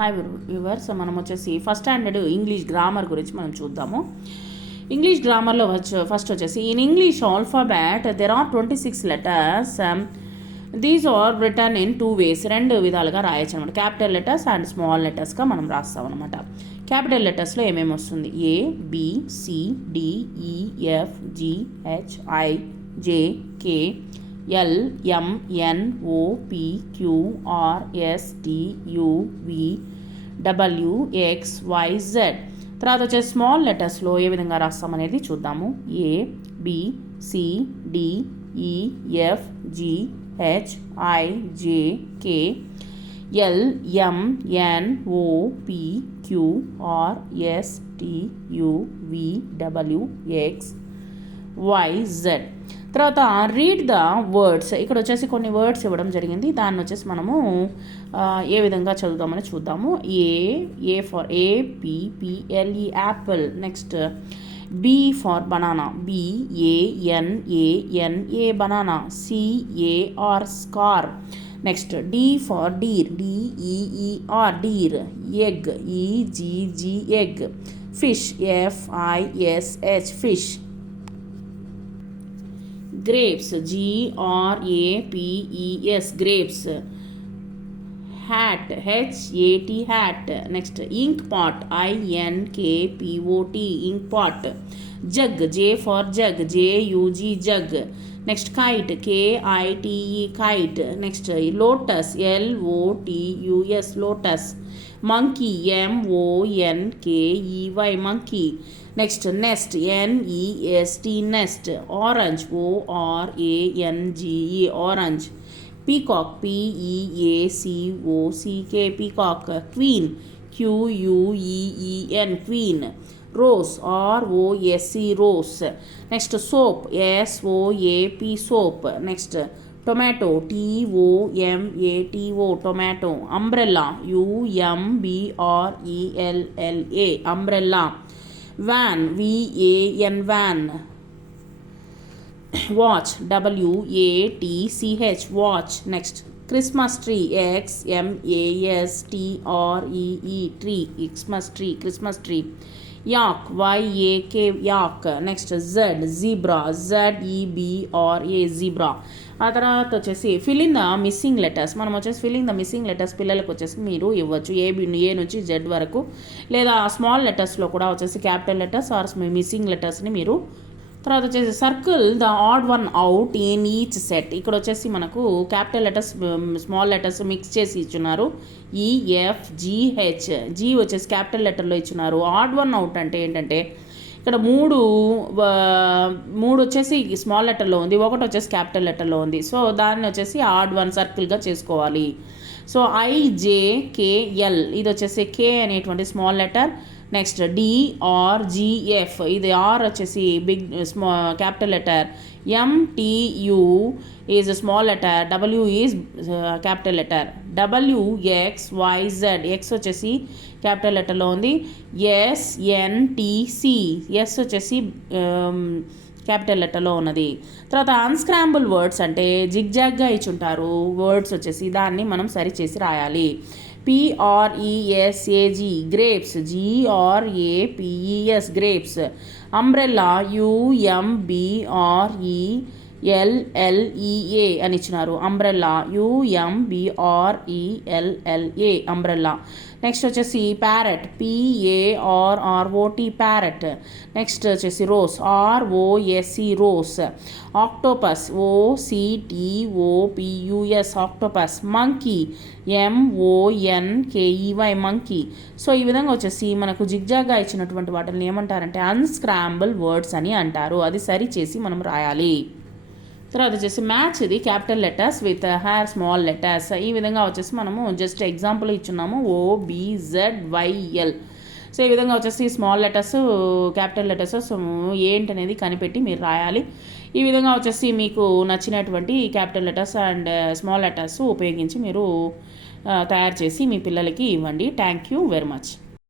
Hi viewers, మనం వచ్చేసి first standard English grammar గురించి మనం చూద్దాము. ఇంగ్లీష్ గ్రామర్లో ఫస్ట్ వచ్చేసి in English alphabet there are 26 letters. These are written in 2 ways. రెండు విధాలుగా రాయొచ్చు అనమాట. క్యాపిటల్ లెటర్స్ అండ్ స్మాల్ లెటర్స్గా మనం రాస్తాం అనమాట. క్యాపిటల్ లెటర్స్లో ఏమేమి వస్తుంది? A, B, C, D, E, F, G, H, I, J, K, L, M, N, O, P, Q, R, S, T, U, V, W, X, Y, Z. తర్వాత వచ్చే small లెటర్స్లో ఏ విధంగా రాస్తాం అనేది చూద్దాము. A, B, C, D, E, F, G, H, I, J, K, L, M, N, O, P, Q, R, S, T, U, V, W, X, Y, Z. తర్వాత read the words. ఇక్కడ వచ్చేసి కొన్ని వర్డ్స్ ఇవ్వడం జరిగింది. దాన్ని వచ్చేసి మనము ఏ విధంగా చదువుదామని చూద్దాము. A for APPLE apple. Next B for banana. BANANA banana. CAR car. Next D for deer. DEER deer. Egg. EGG egg. Fish. FISH fish. Grapes, GRAPES grapes. Hat, HAT hat. Next, ink pot, INKPOT ink pot. Jug, J for jug, JUG jug. Next, kite, KITE kite. Next, lotus, LOTUS lotus. Monkey, MONKEY monkey. Next, nest, NEST nest. Orange, ORANGE orange. Peacock, PEACOCK peacock. Queen, QUEEN queen. Rose, ROSE rose. Next, soap, SOAP soap. Next, tomato, TOMATO tomato. Umbrella, UMBRELLA umbrella. Van, VAN van. Watch, WATCH watch. Next, Christmas tree, XMASTREE tree Xmas tree Christmas tree. Yak, YAK yak. Next, zebra, ZEBRA zebra. ఆ తర్వాత వచ్చేసి fill in the missing letters. మనం వచ్చేసి fill in the missing letters పిల్లలకు వచ్చేసి మీరు ఇవ్వచ్చు. ఏ నుంచి జెడ్ వరకు, లేదా స్మాల్ లెటర్స్లో కూడా వచ్చేసి క్యాపిటల్ లెటర్స్ ఆర్ మిస్సింగ్ లెటర్స్ని మీరు. తర్వాత వచ్చేసి circle the odd one out in each set. ఇక్కడ వచ్చేసి మనకు capital letters small letters mix చేసి ఇచ్చున్నారు. EFGH. జీ వచ్చేసి క్యాపిటల్ లెటర్లో ఇచ్చున్నారు. ఆడ్ వన్ అవుట్ అంటే ఏంటంటే ఇక్కడ మూడు వచ్చేసి స్మాల్ లెటర్లో ఉంది, ఒకటి వచ్చేసి క్యాపిటల్ లెటర్లో ఉంది. సో దాన్ని వచ్చేసి ఆడ్ వన్ సర్కిల్గా చేసుకోవాలి. సో IJKL ఇది వచ్చేసి K అనేటువంటి స్మాల్ లెటర్. నెక్స్ట్ DRGF ఇది ఆర్ వచ్చేసి big capital letter. MTU is small letter. W is capital letter. WXYZ X వచ్చేసి క్యాపిటల్ లెటర్లో ఉంది. SNTC ఎస్ వచ్చేసి క్యాపిటల్ లెటర్లో ఉన్నది. తర్వాత అన్స్క్రాంబుల్ వర్డ్స్ అంటే జిగ్జాగ్గా ఇచ్చుంటారు వర్డ్స్ వచ్చేసి, దాన్ని మనం సరిచేసి రాయాలి. PRESAG grapes, GRAPES grapes. Umbrella, UMBRELLEA అని ఇచ్చినారు. Umbrella, UMBRELLA umbrella. నెక్స్ట్ వచ్చేసి ప్యారెట్, PARROT ప్యారెట్. నెక్స్ట్ వచ్చేసి rose, ROSE rose. Octopus, OCTOPUS octopus. Monkey, MONKEY monkey. So ఈ విధంగా వచ్చేసి మనకు జిగ్జాగ్గా ఇచ్చినటువంటి వాటిని ఏమంటారంటే అన్స్క్రాంబుల్ వర్డ్స్ అని అంటారు. అది సరి చేసి మనం రాయాలి. తర్వాత వచ్చేసి మ్యాచ్ ఇది capital letters with small letters. ఈ విధంగా వచ్చేసి మనము జస్ట్ ఎగ్జాంపుల్ ఇచ్చున్నాము. OBZYL. సో ఈ విధంగా వచ్చేసి స్మాల్ లెటర్స్ క్యాపిటల్ లెటర్స్ ఏంటనేది కనిపెట్టి మీరు రాయాలి. ఈ విధంగా వచ్చేసి మీకు నచ్చినటువంటి capital letters and small letters ఉపయోగించి మీరు తయారు చేసి మీ పిల్లలకి ఇవ్వండి. Thank you very much.